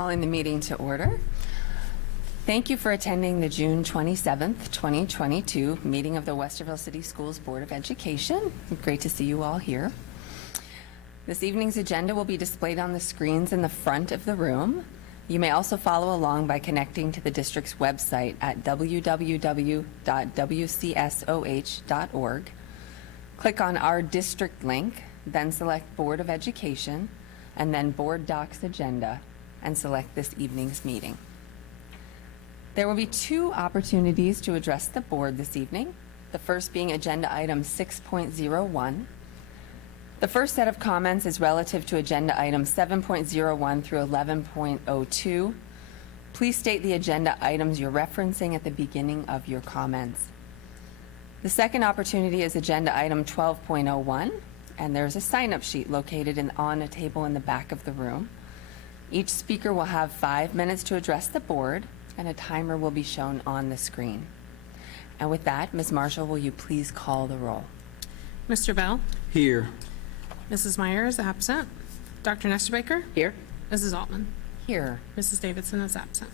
calling the meeting to order. Thank you for attending the June 27th, 2022 meeting of the Westerville City Schools Board of Education. Great to see you all here. This evening's agenda will be displayed on the screens in the front of the room. You may also follow along by connecting to the district's website at www.wcsoh.org. Click on our district link, then select Board of Education, and then Board Docs Agenda, and select this evening's meeting. There will be two opportunities to address the board this evening, the first being Agenda Item 6.01. The first set of comments is relative to Agenda Items 7.01 through 11.02. Please state the agenda items you're referencing at the beginning of your comments. The second opportunity is Agenda Item 12.01, and there's a sign-up sheet located on a table in the back of the room. Each speaker will have 5 minutes to address the board, and a timer will be shown on the screen. And with that, Ms. Marshall, will you please call the roll? Mr. Bell? Here. Mrs. Meyer is absent. Dr. Nesterbaker? Here. Mrs. Altman? Here. Mrs. Davidson is absent.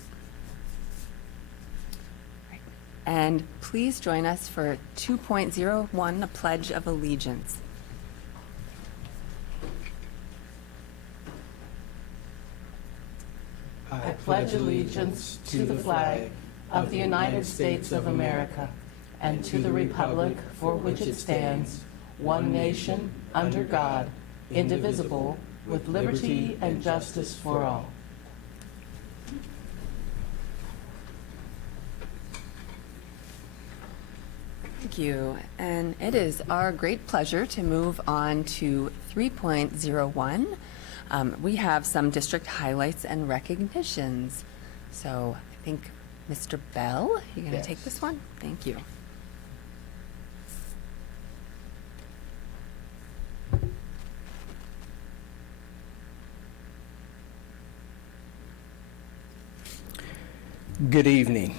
And please join us for 2.01, the Pledge of Allegiance. I pledge allegiance to the flag of the United States of America and to the republic for which it stands, one nation, under God, indivisible, with liberty and justice for all. Thank you. And it is our great pleasure to move on to 3.01. We have some district highlights and recognitions. So I think, Mr. Bell, you're going to take this one? Thank you. Good evening.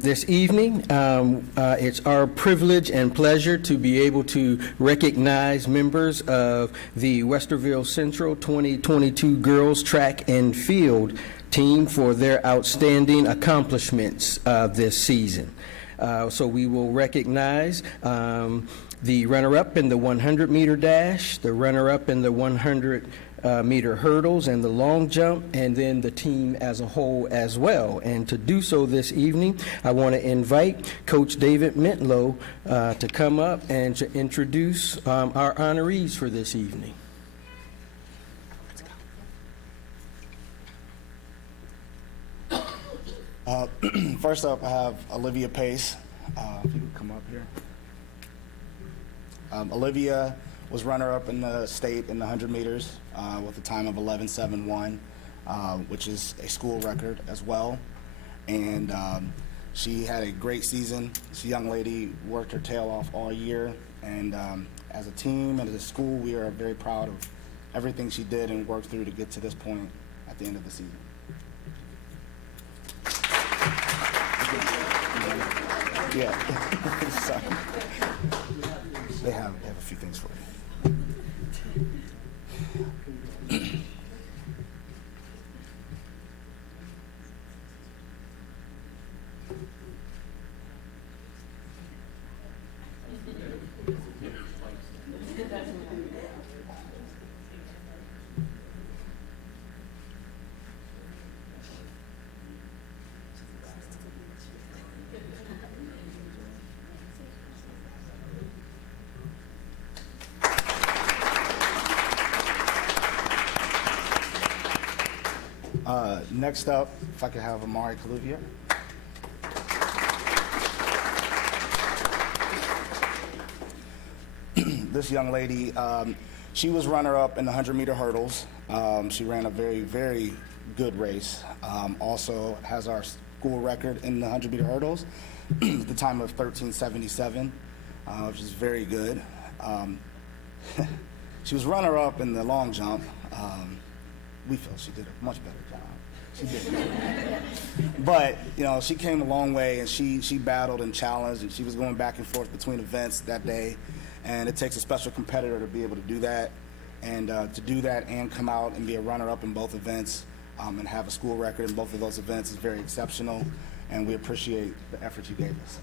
This evening, it's our privilege and pleasure to be able to recognize members of the Westerville Central 2022 Girls Track and Field team for their outstanding accomplishments this season. So we will recognize the runner-up in the 100-meter dash, the runner-up in the 100-meter hurdles and the long jump, and then the team as a whole as well. And to do so this evening, I want to invite Coach David Mentlow to come up and to introduce our honorees for this evening. First up, I have Olivia Pace. If you could come up here. Olivia was runner-up in the state in the 100 meters with a time of 11:71, which is a school record as well. And she had a great season. This young lady worked her tail off all year. And as a team and as a school, we are very proud of everything she did and worked through to get to this point at the end of the season. Yeah. Sorry. They have a few things for you. Next up, if I could have Amari Columbia. This young lady, she was runner-up in the 100-meter hurdles. She ran a very, very good race. Also has our school record in the 100-meter hurdles, the time of 13:77, which is very good. She was runner-up in the long jump. We feel she did a much better job. She did. But, you know, she came a long way, and she battled and challenged, and she was going back and forth between events that day. And it takes a special competitor to be able to do that. And to do that and come out and be a runner-up in both events, and have a school record in both of those events is very exceptional, and we appreciate the effort you gave us.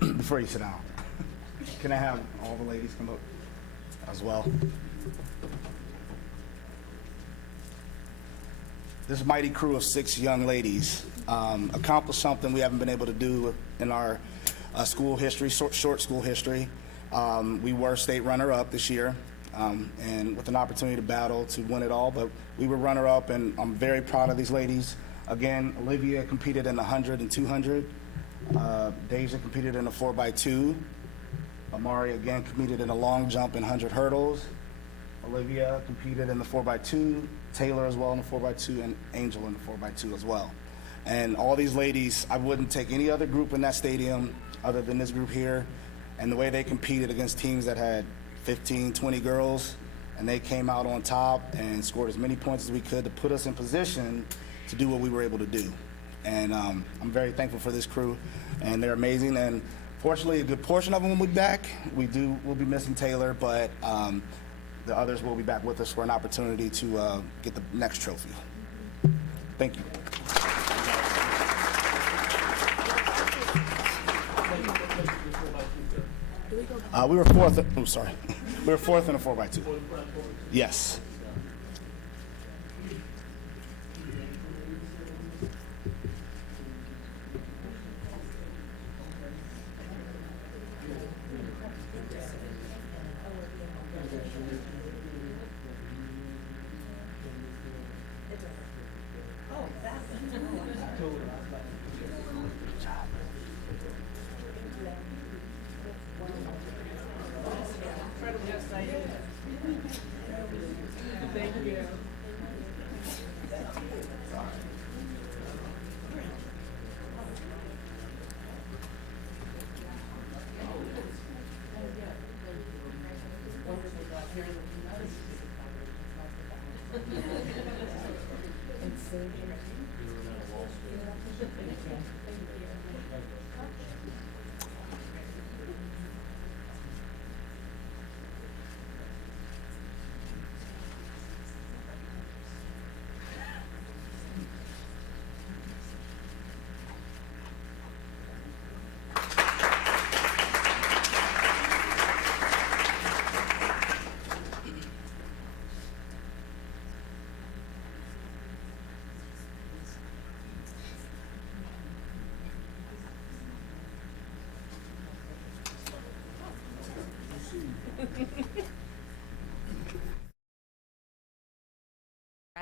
Before you sit down, can I have all the ladies come up as well? This mighty crew of 6 young ladies accomplished something we haven't been able to do in our school history, short school history. We were state runner-up this year, and with an opportunity to battle to win it all, but we were runner-up, and I'm very proud of these ladies. Again, Olivia competed in the 100 and 200. Deja competed in the 4x2. Amari again competed in the long jump and 100 hurdles. Olivia competed in the 4x2. Taylor as well in the 4x2, and Angel in the 4x2 as well. And all these ladies, I wouldn't take any other group in that stadium other than this group here. And the way they competed against teams that had 15, 20 girls, and they came out on top and scored as many points as we could to put us in position to do what we were able to do. And I'm very thankful for this crew, and they're amazing. And fortunately, a good portion of them will be back. We'll be missing Taylor, but the others will be back with us for an opportunity to get the next trophy. Thank you. We were fourth. I'm sorry. We were fourth in a 4x2. Yes.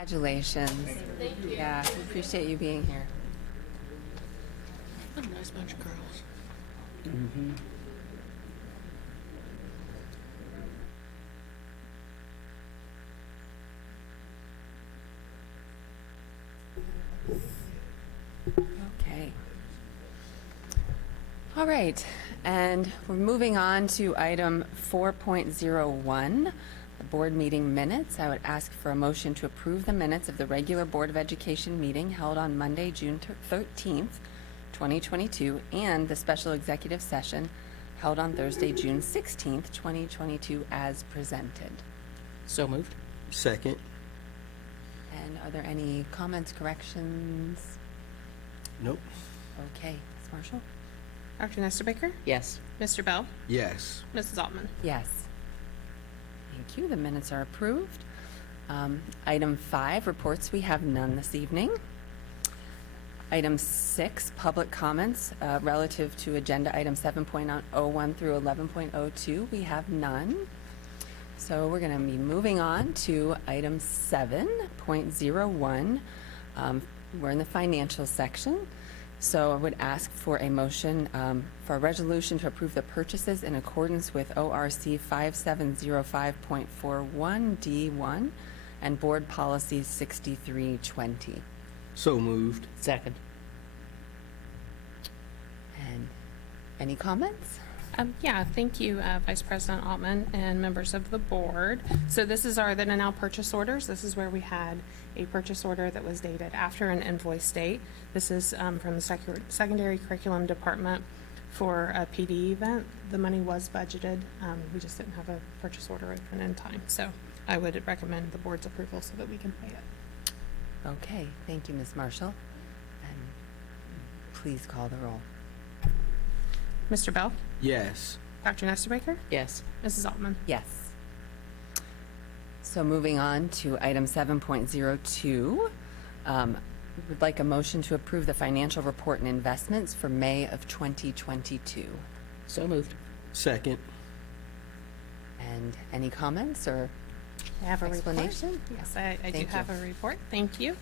Congratulations. Thank you. Yeah, we appreciate you being here. What a nice bunch of girls. Okay. All right, and we're moving on to item 4.01, the board meeting minutes. I would ask for a motion to approve the minutes of the regular Board of Education meeting held on Monday, June 13th, 2022, and the special executive session held on Thursday, June 16th, 2022, as presented. So moved. Second. And are there any comments, corrections? Nope. Okay, Ms. Marshall? Dr. Nesterbaker? Yes. Mr. Bell? Yes. Mrs. Altman? Yes. Thank you. The minutes are approved. Item 5, reports. We have none this evening. Item 6, public comments relative to agenda item 7.01 through 11.02. We have none. So we're going to be moving on to item 7.01, we're in the financial section. So I would ask for a motion for a resolution to approve the purchases in accordance with ORC 5705.41D1 and Board Policy 6320. So moved. Second. And any comments? Yeah, thank you, Vice President Altman and members of the board. So this is our then and now purchase orders. This is where we had a purchase order that was dated after an invoice date. This is from the secondary curriculum department for a PD event. The money was budgeted. We just didn't have a purchase order open in time. So I would recommend the board's approval so that we can pay it. Okay, thank you, Ms. Marshall. And please call the roll. Mr. Bell? Yes. Dr. Nesterbaker? Yes. Mrs. Altman? Yes. So moving on to item 7.02, would like a motion to approve the financial report and investments for May of 2022. So moved. Second. And any comments or I have a report. explanation? Yes, I do Thank have you. a report. Thank you.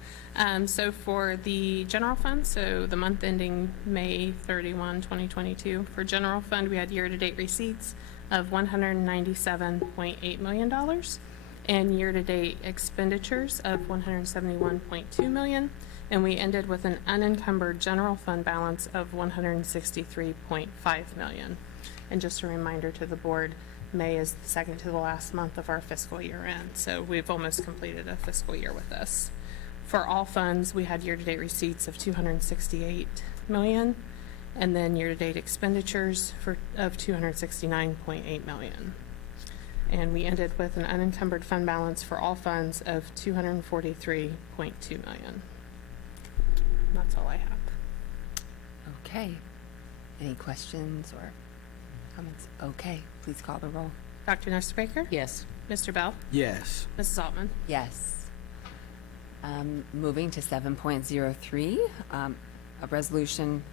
So for the general fund, so the month ending May 31, 2022, for general fund, we had year-to-date receipts of $197.8 million and year-to-date expenditures of $171.2 million. And we ended with an unencumbered general fund balance of $163.5 million. And just a reminder to the board, May is the second to the last month of our fiscal year end, so we've almost completed a fiscal year with this. For all funds, we had year-to-date receipts of $268 million, and then year-to-date expenditures of $269.8 million. And we ended with an unencumbered fund balance for all funds of $243.2 million. That's all I have. Okay. Any questions or comments? Okay, please call the roll. Dr. Nesterbaker? Yes. Mr. Bell? Yes. Mrs. Altman? Yes. Moving to 7.03, a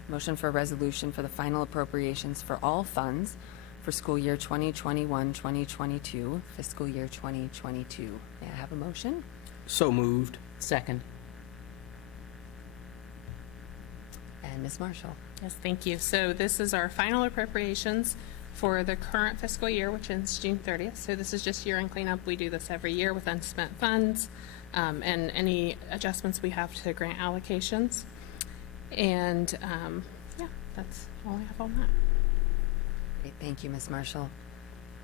motion for a resolution for the final appropriations for all funds for school year 2021-2022, fiscal year 2022. May I have a motion? So moved. Second. And Ms. Marshall? Yes, thank you. So this is our final appropriations for the current fiscal year, which ends June 30th. So this is just year-end cleanup. We do this every year with unspent funds and any adjustments we have to grant allocations. And yeah, that's all I have on that. Great, thank you, Ms. Marshall.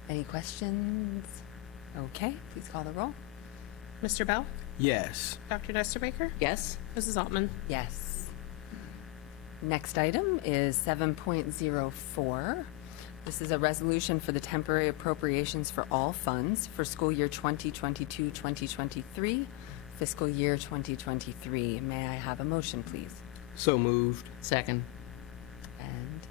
Any questions? Okay, please call the roll. Mr. Bell? Yes. Dr. Nesterbaker? Yes. Mrs. Altman? Yes. Next item is 7.04. This is a resolution for the temporary appropriations for all funds for school year 2022-2023, fiscal year 2023. May I have a motion, please? So moved. Second. And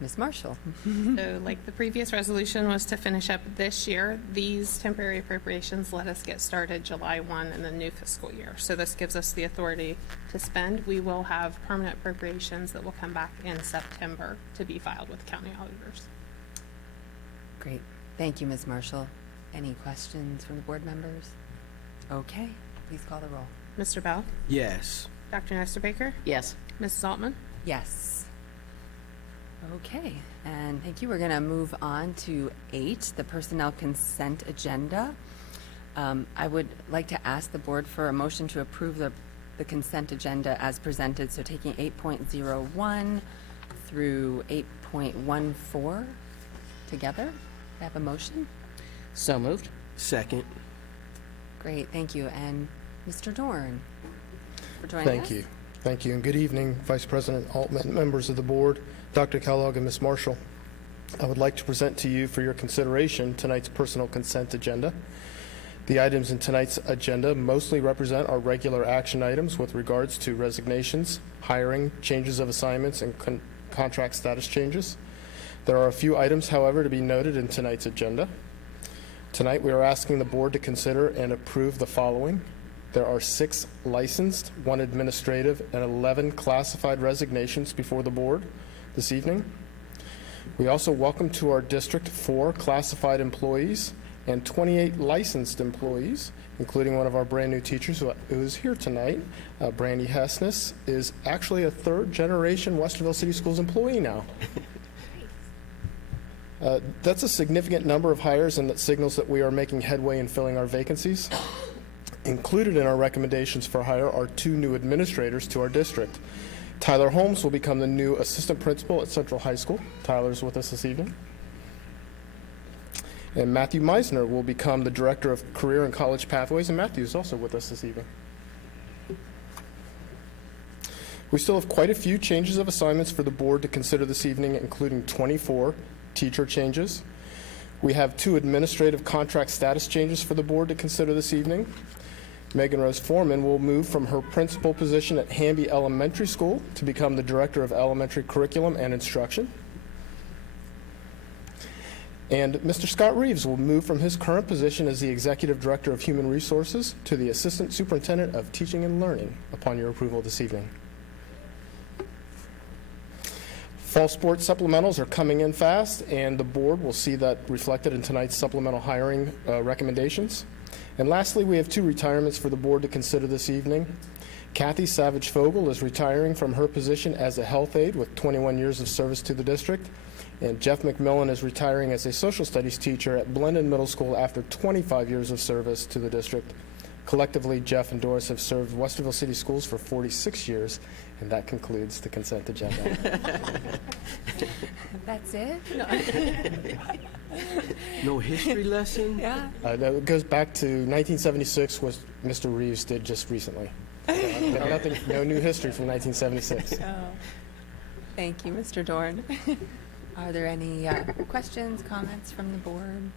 Ms. Marshall? So like the previous resolution was to finish up this year, these temporary appropriations let us get started July 1 in the new fiscal year. So this gives us the authority to spend. We will have permanent appropriations that will come back in September to be filed with county auditors. Great. Thank you, Ms. Marshall. Any questions from the board members? Okay, please call the roll. Mr. Bell? Yes. Dr. Nesterbaker? Yes. Mrs. Altman? Yes. Okay, and thank you. We're going to move on to 8, the personnel consent agenda. I would like to ask the board for a motion to approve the consent agenda as presented, so taking 8.01 through 8.14 together. I have a motion. So moved. Second. Great, thank you. And Mr. Dorn for joining us. Thank you. Thank you, and good evening, Vice President Altman, members of the board, Dr. Kellogg, and Ms. Marshall. I would like to present to you for your consideration tonight's personal consent agenda. The items in tonight's agenda mostly represent our regular action items with regards to resignations, hiring, changes of assignments, and contract status changes. There are a few items, however, to be noted in tonight's agenda. Tonight, we are asking the board to consider and approve the following. There are 6 licensed, 1 administrative, and 11 classified resignations before the board this evening. We also welcome to our district 4 classified employees and 28 licensed employees, including one of our brand-new teachers who is here tonight. Brandy Hessness is actually a third-generation Westerville City Schools employee now. That's a significant number of hires, and that signals that we are making headway in filling our vacancies. Included in our recommendations for hire are 2 new administrators to our district. Tyler Holmes will become the new assistant principal at Central High School. Tyler's with us this evening. And Matthew Meisner will become the director of career and college pathways, and Matthew is also with us this evening. We still have quite a few changes of assignments for the board to consider this evening, including 24 teacher changes. We have 2 administrative contract status changes for the board to consider this evening. Megan Rose Foreman will move from her principal position at Hamby Elementary School to become the director of elementary curriculum and instruction. And Mr. Scott Reeves will move from his current position as the executive director of human resources to the assistant superintendent of teaching and learning upon your approval this evening. Fall sports supplementals are coming in fast, and the board will see that reflected in tonight's supplemental hiring recommendations. And lastly, we have 2 retirements for the board to consider this evening. Kathy Savage Fogel is retiring from her position as a health aide with 21 years of service to the district. And Jeff McMillan is retiring as a social studies teacher at Blendon Middle School after 25 years of service to the district. Collectively, Jeff and Doris have served Westerville City Schools for 46 years, and that concludes the consent agenda. That's it? No history lesson? Yeah. That goes back to 1976, which Mr. Reeves did just recently. Nothing, no new history from 1976. Thank you, Mr. Dorn. Are there any questions, comments from the board?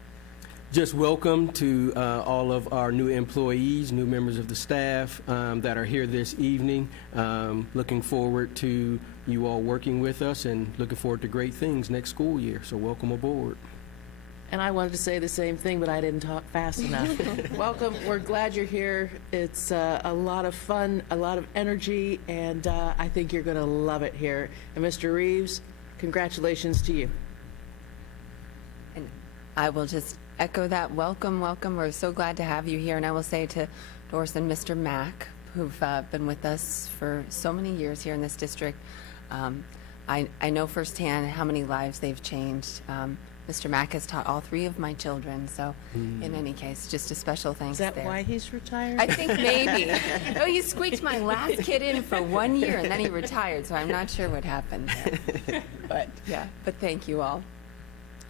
Just welcome to all of our new employees, new members of the staff that are here this evening. Looking forward to you all working with us and looking forward to great things next school year. So welcome aboard. And I wanted to say the same thing, but I didn't talk fast enough. Welcome. We're glad you're here. It's a lot of fun, a lot of energy, and I think you're going to love it here. And Mr. Reeves, congratulations to you. And I will just echo that. Welcome, welcome. We're so glad to have you here. And I will say to Doris and Mr. Mack, who've been with us for so many years here in this district, I know firsthand how many lives they've changed. Mr. Mack has taught all 3 of my children, so in any case, just a special thanks Is that there. why he's retired? I think maybe. Oh, he squeaked my last kid in for 1 year, and then he retired, so I'm not sure what happened there. But, yeah, but thank you all.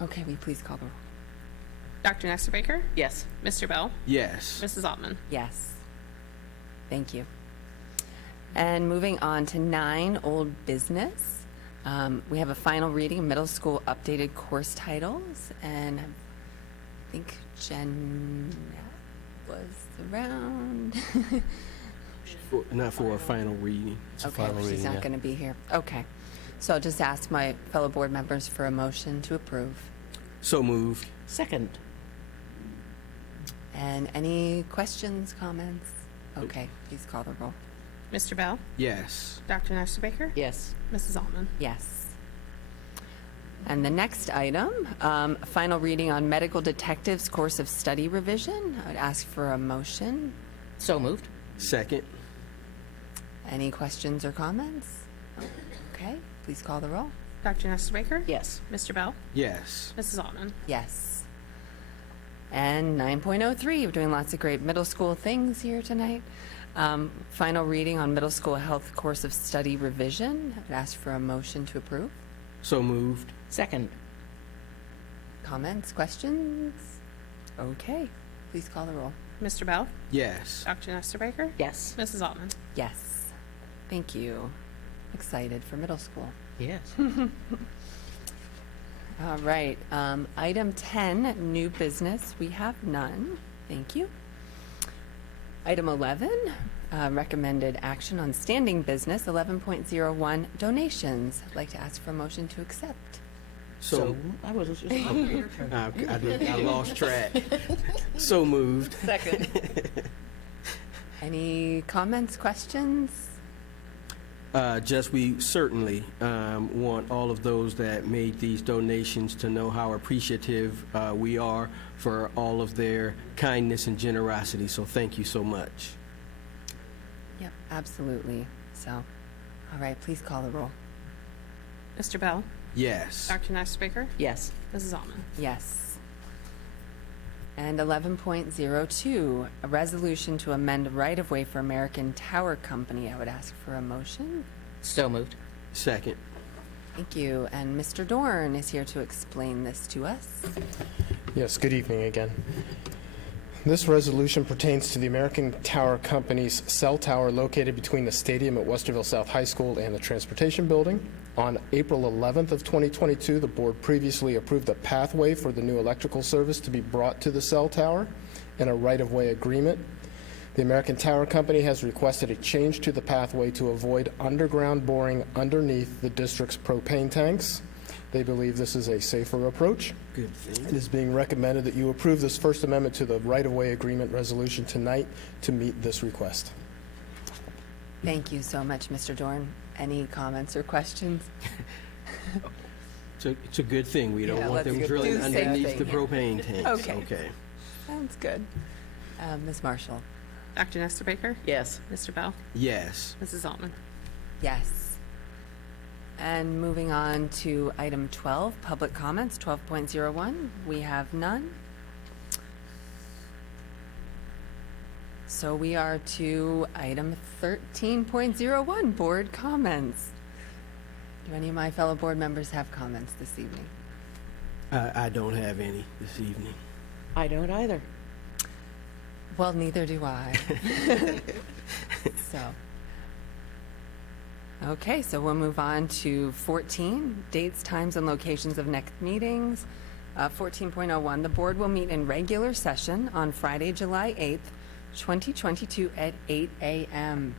Okay, will you please call the roll? Dr. Nestor Baker? Yes. Mr. Bell? Yes. Mrs. Altman? Yes. Thank you. And moving on to 9, old business. We have a final reading of middle school updated course titles, and I think Jen was around. Not for a final reading. Okay, she's not going to be here. Okay. So I'll just ask my fellow board members for a motion to approve. So moved. Second. And any questions, comments? Okay, please call the roll. Mr. Bell? Yes. Dr. Nestor Baker? Yes. Mrs. Altman? Yes. And the next item, final reading on medical detectives course of study revision. I would ask for a motion. So moved. Second. Any questions or comments? Okay, please call the roll. Dr. Nestor Baker? Yes. Mr. Bell? Yes. Mrs. Altman? Yes. And 9.03, we're doing lots of great middle school things here tonight. Final reading on middle school health course of study revision. I would ask for a motion to approve. So moved. Second. Comments, questions? Okay, please call the roll. Mr. Bell? Yes. Dr. Nestor Baker? Yes. Mrs. Altman? Yes. Thank you. Excited for middle school. Yes. All right, item 10, new business. We have none. Thank you. Item 11, recommended action on standing business, 11.01, donations. I'd like to ask for a motion to accept. So I was just. I lost track. So moved. Second. Any comments, questions? Just we certainly want all of those that made these donations to know how appreciative we are for all of their kindness and generosity. So thank you so much. Yep, absolutely. So, all right, please call the roll. Mr. Bell? Yes. Dr. Nestor Yes. Mrs. Altman? Yes. And 11.02, a resolution to amend right-of-way for American Tower Company. I would ask for a motion. So moved. Second. Thank you. And Mr. Dorn is here to explain this to us. Yes, good evening again. This resolution pertains to the American Tower Company's cell tower located between the stadium at Westerville South High School and the Transportation Building. On April 11th of 2022, the board previously approved a pathway for the new electrical service to be brought to the cell tower in a right-of-way agreement. The American Tower Company has requested a change to the pathway to avoid underground boring underneath the district's propane tanks. They believe this is a safer approach. Good thing. It is being recommended that you approve this First Amendment to the right-of-way agreement resolution tonight to meet this request. Thank you so much, Mr. Dorn. Any comments or questions? It's a good thing. We don't Yeah, want let's them do drilling the same underneath the thing. propane tanks. Okay. Sounds good. Ms. Marshall? Dr. Nestor Baker? Yes. Mr. Bell? Yes. Mrs. Altman? Yes. And moving on to item 12, public comments, 12.01. We have none. So we are to item 13.01, board comments. Do any of my fellow board members have comments this evening? I don't have any this evening. I don't either. Well, neither do I. So, okay, so we'll move on to 14, dates, times, and locations of next meetings. 14.01, the board will meet in regular session on Friday, July 8th, 2022 at 8 a.m.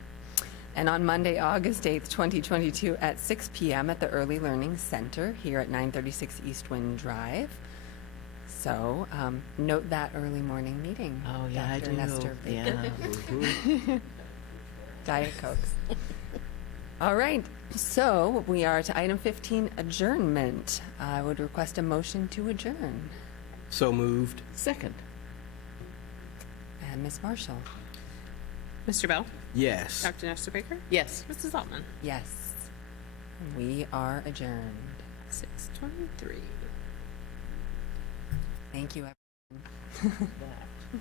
And on Monday, August 8th, 2022 at 6 p.m. at the Early Learning Center here at 936 East Wind Drive. So note that early morning meeting. Oh, yeah, I Dr. do. Nestor Baker. Yeah. Diet Cokes. All right, so we are to item 15, adjournment. I would request a motion to adjourn. So moved. Second. And Ms. Marshall? Mr. Bell? Yes. Dr. Nestor Baker? Yes. Mrs. Altman? Yes. We are adjourned. 6:23. Thank you, everyone. That.